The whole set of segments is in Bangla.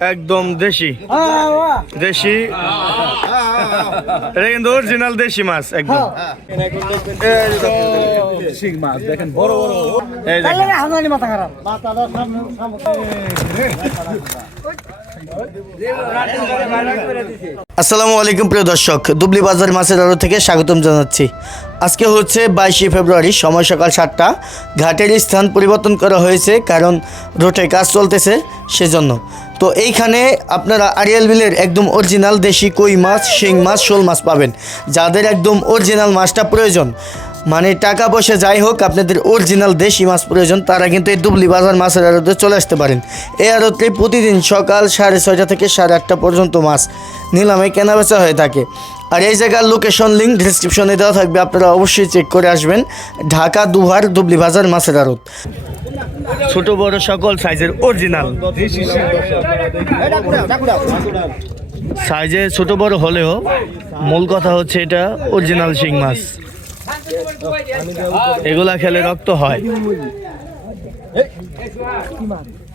একদম দেশি। দেশি। এটা কিন্তু অরিজিনাল দেশি মাছ একদম। মাছ দেখেন। বড় বড় এই দেখেন মাথা খারাপ আসসালামু আলাইকুম প্রিয় দর্শক, দুবলি বাজার মাছের আড়ো থেকে স্বাগতম জানাচ্ছি। আজকে হচ্ছে বাইশে ফেব্রুয়ারি, সময় সকাল সাতটা। ঘাটের স্থান পরিবর্তন করা হয়েছে কারণ রোটে কাজ চলতেছে। সেজন্য। তো এইখানে আপনারা আরিয়াল বিলের একদম অরিজিনাল দেশি কই মাছ, শিং মাছ, শোল মাছ পাবেন। যাদের একদম অরিজিনাল মাছটা প্রয়োজন মানে টাকা পয়সা যাই হোক, আপনাদের অরিজিনাল দেশি মাছ প্রয়োজন, তারা কিন্তু এই দুবলি বাজার মাছের আড়তে চলে আসতে পারেন। এই আড়তে প্রতিদিন সকাল সাড়ে ছয়টা থেকে সাড়ে আটটা পর্যন্ত মাছ নিলামে কেনাবেচা হয়ে থাকে। আর এই জায়গার লোকেশন লিঙ্ক ডিসক্রিপশনে দেওয়া থাকবে, আপনারা অবশ্যই চেক করে আসবেন। ঢাকা, দুহার, দুবলি বাজার, মাছের আড়ত। ছোট, বড় সকল সাইজের অরিজিনাল সাইজে ছোট, বড় হলেও মূল কথা হচ্ছে এটা অরিজিনাল শিং মাছ। এগুলা খেলে রক্ত হয়।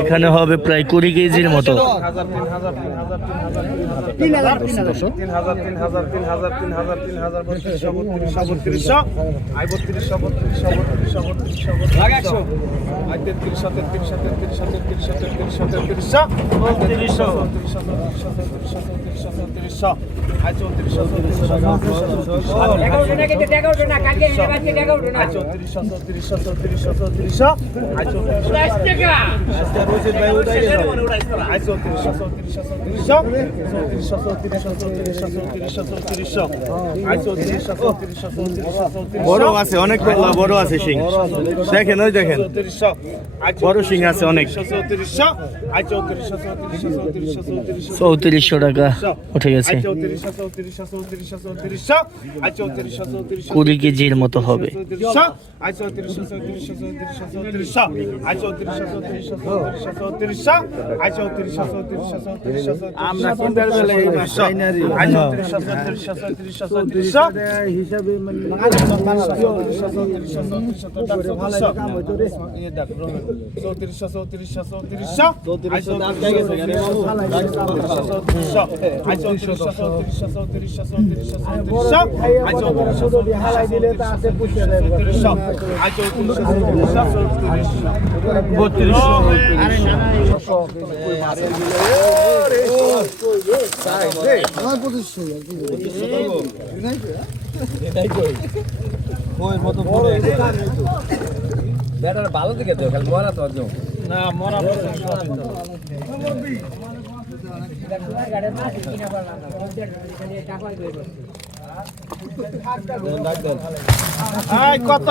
এখানে হবে প্রায় কুড়ি কেজির মতো তিন বড় আছে অনেক বড় আছে সিং দেখেন ওই দেখেন বড় সিং আছে অনেক চৌত্রিশশো চৌত্রিশশো টাকা উঠে গেছে কুড়ি কেজির মতো হবে চৌত্রিশশো চৌত্রিশশো চৌত্রিশশো চৌত্রিশশো ভালো দিকে তো মরা তো না মরা কত?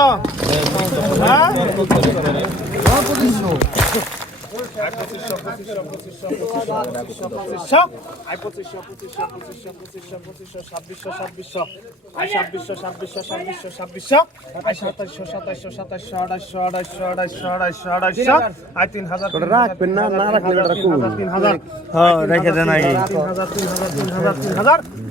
রাখবেন না না রাখবেন তিন হাজার তিন হাজার তিন হাজার তিন হাজার তিন হাজার তিন হাজার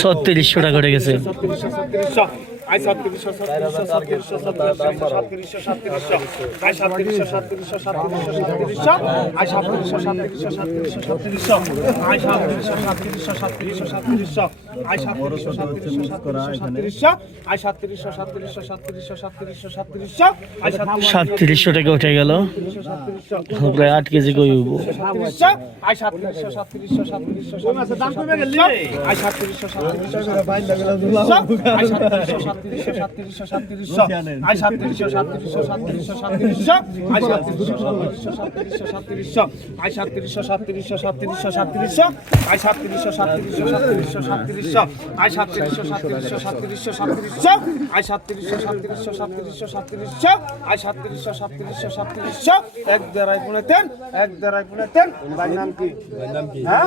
ছত্রিশশো টাকা করে গেছে আই ছত্রিশশো ছত্রিশশো ছত্রিশশো ছত্রিশশো সাতত্রিশশো আই সাতত্রিশশো সাতত্রিশশো সাতত্রিশশো সাতত্রিশশো আই সাতত্রিশশো সাতত্রিশশো সাতত্রিশশো সাতত্রিশশো আই সাতত্রিশশো সাতত্রিশশো সাতত্রিশশো সাতত্রিশশো আই সাতত্রিশশো সাতত্রিশশো সাতত্রিশশো আই সাতত্রিশশো সাতত্রিশশো সাতত্রিশশো সাতত্রিশশো সাতত্রিশশো আই সাতত্রিশশো টাকা উঠে গেল সাতত্রিশশো প্রায় আট কেজি কই হইব সাতত্রিশশো আই সাতত্রিশশো সাতত্রিশশো সাতত্রিশশো সাতত্রিশশো আই সাতত্রিশশো সাতত্রিশশো সাতত্রিশশো আই সাতত্রিশশো সাতত্রিশশো সাতত্রিশশো সাতত্রিশশো আই সাতত্রিশশো সাতত্রিশশো সাতত্রিশশো সাতত্রিশশো আই সাতত্রিশশো সাতত্রিশশো সাতত্রিশশো আই সাতত্রিশশো সাতত্রিশশো সাতত্রিশশো সাতত্রিশশো আই সাতত্রিশশো সাতত্রিশশো সাতত্রিশশো সাতত্রিশশো আই সাতত্রিশশো সাতত্রিশশো সাতত্রিশশো সাতত্রিশশো আই সাতত্রিশশো সাতত্রিশশো সাতত্রিশশো সাতত্রিশশো আই সাতত্রিশশো সাতত্রিশশো সাতত্রিশশো এক দেড়াই গুণে তেন এক দেড়াই গুণে তেন ভাই নাম কি হ্যাঁ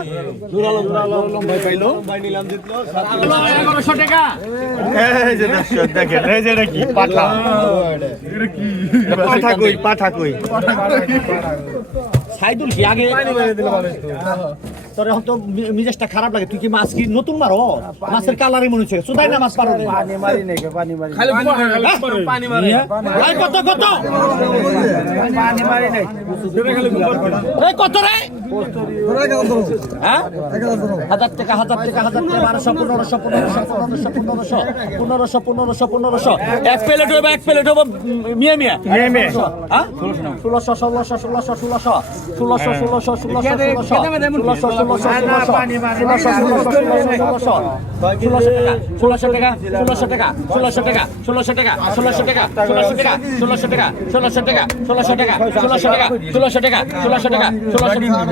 জোরালো জোরালো ভাই পাইলো ভাই নিলাম জিতলো এগারোশো টাকা এই যে দর্শক দেখেন এই যে এটা কি? পাঠা। পাঠা কই পাঠা কই সাইদুল কি আগে? তোর এখন তো মিজাজটা খারাপ লাগে। তুই কি মাছ কি নতুন মারো? মাছের কালারই মনে হচ্ছে। সুদাই না মাছ পারো। পানি মারি নাকি পানি মারি। পানি মারে কত কত? পানি মারি নাই। এই কত রে? হ্যাঁ? হাজার টাকা হাজার টাকা হাজার টাকা বারোশো পনেরোশো পনেরোশো পনেরোশো পনেরোশো পনেরোশো পনেরোশো পনেরোশো। এক প্লেট হইব এক প্লেট হইব মিয়া মিয়া। মিয়া মিয়া। হ্যাঁ? ষোলোশো ষোলোশো ষোলোশো ষোলোশো ষোলোশো ষোলোশো ষোলোশো ষোলোশো ষোলোশো ষোলোশো ষোলোশো টাকা ষোলোশো টাকা ষোলোশো টাকা ষোলোশো টাকা ষোলোশো টাকা ষোলোশো টাকা ষোলোশো টাকা ষোলোশো টাকা ষোলোশো টাকা ষোলোশো টাকা ষোলোশো টাকা ষোলোশো টাকা ষোলোশো টাকা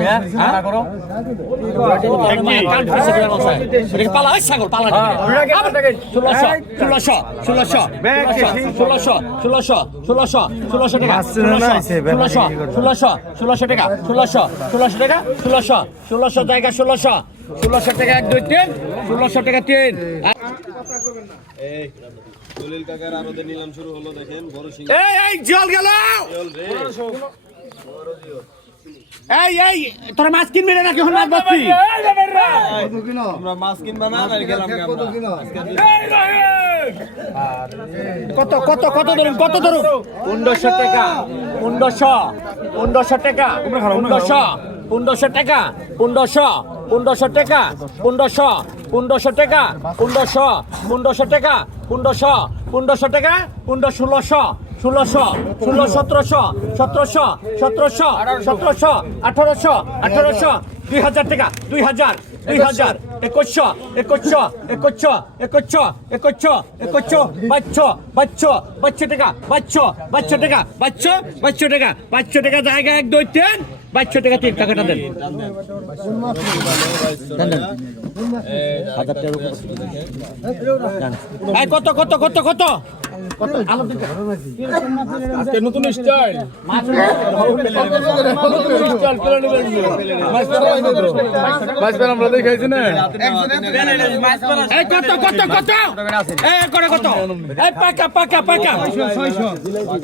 পালা ওই ছাগল পালা ষোলোশো ষোলোশো ষোলোশো ষোলোশো ষোলোশো ষোলোশো ষোলোশো টাকা ষোলোশো ষোলোশো ষোলোশো টাকা ষোলোশো ষোলোশো টাকা ষোলোশো ষোলোশো জায়গা ষোলোশো। ষোলোশো টাকা এক দুই তিন ষোলোশো টাকা তিন। এই এই জল গেল! এই এই মাছ কিনবি না নাকি এখন মাছ বাচ্চি কত কত কত ধরুন কত ধরুন? পনেরোশো টাকা। পনেরোশো পনেরোশো টাকা। পনেরোশো। পনেরোশো টাকা, পনেরোশো পনেরোশো টাকা, পনেরোশো পনেরোশো টাকা, পনেরোশো পনেরোশো টাকা, পনেরোশো পনেরোশো টাকা, পনেরো ষোলোশো ষোলোশো, ষোলো সতেরোশো সতেরোশো সতেরোশো সতেরোশো, আঠারোশো আঠারোশো, দুই হাজার টাকা, দুই হাজার দুই হাজার, একুশশো একুশশো একুশশো একুশশো একুশশো একুশশো বাচ্চো বাচ্চো বাচ্চো টাকা বাচ্চো বাচ্চো টাকা বাচ্চো বাচ্চো টাকা বাচ্চো টাকা জায়গা এক, দুই, তিন। বাইশশো টাকা তিন টাকাটা দেন। কত কত কত কত? নতুন স্টাইল মাছ পেলাম আমরা দেখাইছি না কত কত কত করে কত পাকা পাকা পাকা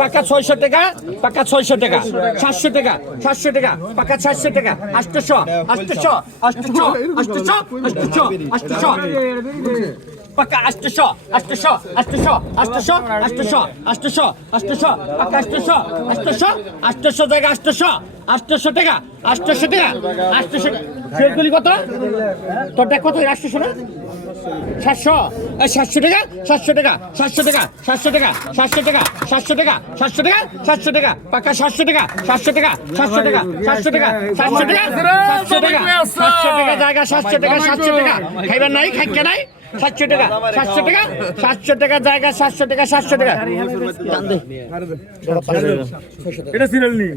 পাকা ছয়শো টাকা পাকা ছয়শো টাকা সাতশো টাকা সাতশো টাকা পাকা সাতশো টাকা আষ্টশো আষ্টশো আষ্টশো আষ্টশো আষ্টশো আষ্টশো পাকা আটশো আটশো আটশো আটশো আটশো আটশো আটশো পাকা আটশো আটশো আটশো জায়গা আটশো আটশো টাকা আটশো টাকা আটশো ফেরগুলি কত তোরটা কত আটশো না সাতশো সাতশো টাকা সাতশো টাকা সাতশো টাকা সাতশো টাকা সাতশো টাকা সাতশো টাকা সাতশো টাকা সাতশো টাকা পাকা সাতশো টাকা সাতশো টাকা সাতশো টাকা সাতশো টাকা সাতশো টাকা সাতশো টাকা সাতশো টাকা জায়গা সাতশো টাকা সাতশো টাকা খাইবার নাই খাইকে নাই সাতশো টাকা সাতশো টাকা সাতশো টাকা জায়গা সাতশো টাকা সাতশো টাকা। এটা সিরিয়াল নি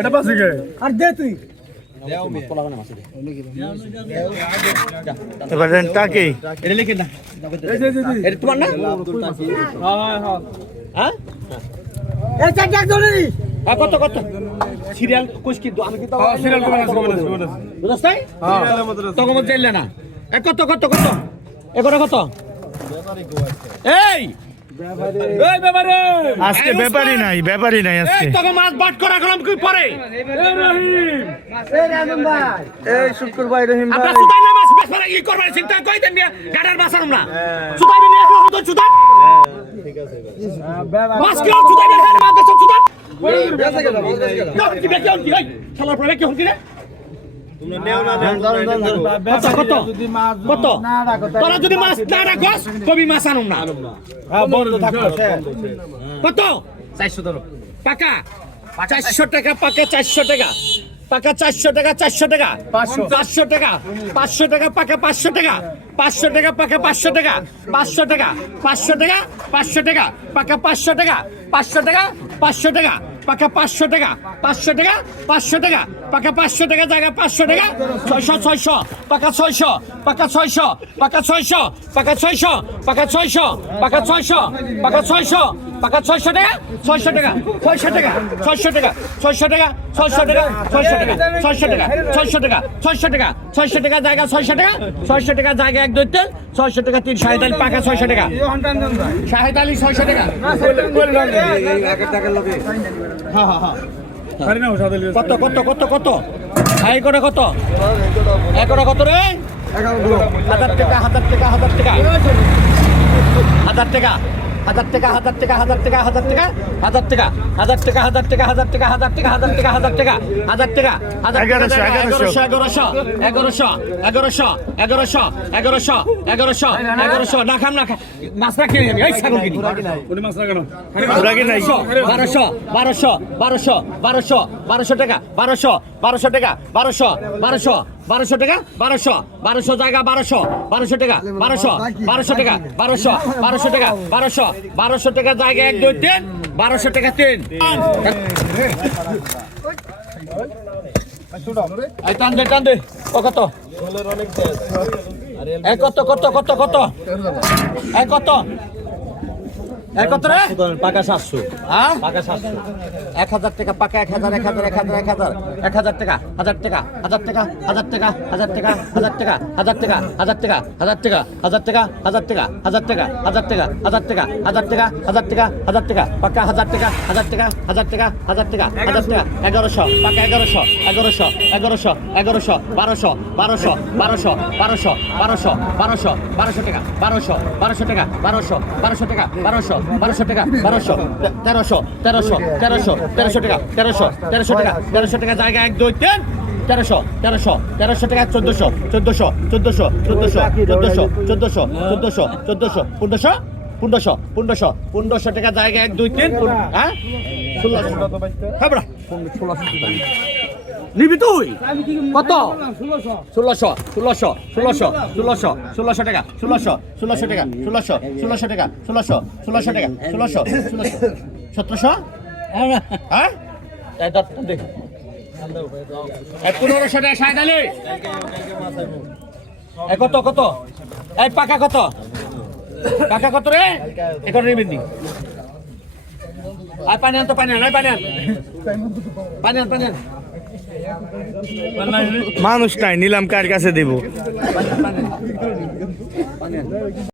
এটা পাশে গে আর দে তুই। এবার তাকে এটা লিখে না এটা তোমার না? হ্যাঁ? এই চার চার ধরে দিস আর কত কত? সিরিয়াল কোশ কি আমি কি সিরিয়াল করে আছে করে আছে বুঝছ তাই তখন না। কত কত কত? একরে কত? এই! আজকে ব্যাপারই নাই ব্যাপারই নাই আজকে। তোকে মাছ বাট করা গেলাম কি পরে? এই শুক্র ভাই রহিম আমরা সুতাই না মাছ বাট করা কি করবে চিন্তা কই দেন মিয়া গাড়ার বাসার আমরা। হ্যাঁ। সুতাই মিয়া এখন কত সুতাই। ঠিক আছে মাছ কি হ্যাঁ, সুতাই। রে? তোরা যদি মাছ না রাখস কবি মাছ আনুম না। বন্ধ থাকো কত? পাকা? চারশো। টাকা পাকা চারশো টাকা। পাকা চারশো টাকা চারশো টাকা। পাঁচশো টাকা। পাঁচশো টাকা পাকা পাঁচশো টাকা। পাঁচশো টাকা পাকা পাঁচশো টাকা। পাঁচশো টাকা পাঁচশো টাকা পাঁচশো টাকা। পাকা পাঁচশো টাকা পাঁচশো টাকা পাঁচশো টাকা। পাকা পাঁচশো টাকা পাঁচশো টাকা পাঁচশো টাকা পাকা পাঁচশো টাকা, জায়গা পাঁচশো টাকা, ছয়শো ছয়শো পাকা ছয়শো পাকা ছয়শো পাকা ছয়শো পাকা ছয়শো পাকা ছয়শো পাকা ছয়শো পাকা ছয়শো পাকা ছয়শো টাকা ছয়শো টাকা ছয়শো টাকা ছয়শো টাকা ছয়শো টাকা ছয়শো টাকা ছয়শো টাকা ছয়শো টাকা ছয়শো টাকা ছয়শো টাকা ছয়শো টাকা জায়গা ছয়শো টাকা ছয়শো টাকা জায়গা এক দুই তিন ছয়শো টাকা তিন শাহিদ আলী পাকা ছয়শো টাকা শাহিদ ছয়শো টাকা কত কত কত কত এই করে কত এক কত রে হাজার টাকা হাজার টাকা হাজার টাকা হাজার টাকা হাজার টাকা হাজার টাকা হাজার টাকা হাজার টাকা হাজার টাকা হাজার টাকা হাজার টাকা হাজার টাকা হাজার টাকা হাজার টাকা হাজার টাকা হাজার টাকা হাজার এগারোশো, এগারোশো এগারোশো এগারোশো এগারোশো এগারোশো এগারোশো এগারোশো না খাম না খাম মাছ রাখি আমি এই ছাগল কিনি বারোশো বারোশো বারোশো বারোশো বারোশো টাকা বারোশো বারোশো টাকা বারোশো বারোশো বারোশো টাকা বারোশো বারোশো জায়গা বারোশো বারোশো টাকা বারোশো বারোশো টাকা বারোশো বারোশো টাকা বারোশো বারোশো টাকা জায়গা এক দুই তিন বারোশো টাকা তিন। টান দে টান দে। ও কত? কত কত কত কত? কত? এক কত রে পাকা সাতশো হ্যাঁ পাকা সাতশো এক হাজার টাকা পাকা এক হাজার এক হাজার এক হাজার এক হাজার এক হাজার টাকা হাজার টাকা হাজার টাকা হাজার টাকা হাজার টাকা হাজার টাকা হাজার টাকা হাজার টাকা হাজার টাকা হাজার টাকা হাজার টাকা হাজার টাকা হাজার টাকা হাজার টাকা হাজার টাকা হাজার টাকা হাজার টাকা পাকা হাজার টাকা হাজার টাকা হাজার টাকা হাজার টাকা হাজার টাকা এগারোশো পাকা এগারোশো এগারোশো এগারোশো এগারোশো বারোশো বারোশো বারোশো বারোশো বারোশো বারোশো বারোশো টাকা বারোশো বারোশো টাকা বারোশো বারোশো টাকা বারোশো বারোশো টাকা, বারোশো, তেরোশো তেরোশো তেরোশো তেরোশো টাকা, তেরোশো তেরোশো টাকা তেরোশো টাকা জায়গা এক, দুই, তিন, তেরোশো তেরোশো তেরোশো টাকা চোদ্দশো চোদ্দশো চোদ্দশো চোদ্দশো চোদ্দশো চোদ্দশো চোদ্দশো চোদ্দশো, পনেরোশো পনেরোশো পনেরোশো পনেরোশো টাকা জায়গা এক, দুই, তিন হ্যাঁ? ষোলোশো। হ্যাঁ নিবি তুই? কত? ষোলোশো। ষোলোশো ষোলোশো ষোলোশো ষোলোশো টাকা ষোলোশো ষোলোশো টাকা ষোলোশো ষোলোশো টাকা ষোলোশো ষোলোশো টাকা ষোলোশো ষোলোশো সতেরোশো? হ্যাঁ? এই দর দেখ। এই পনেরোশো টাকা সাইড আলি। এই কত কত? এই পাকা কত? পাকা কত রে? এখন নিবেন নি। আয় পানি আন তো পানি আন পানি আন। পানি আন পানি আন। মানুষ নাই নিলাম কার কাছে দেবো?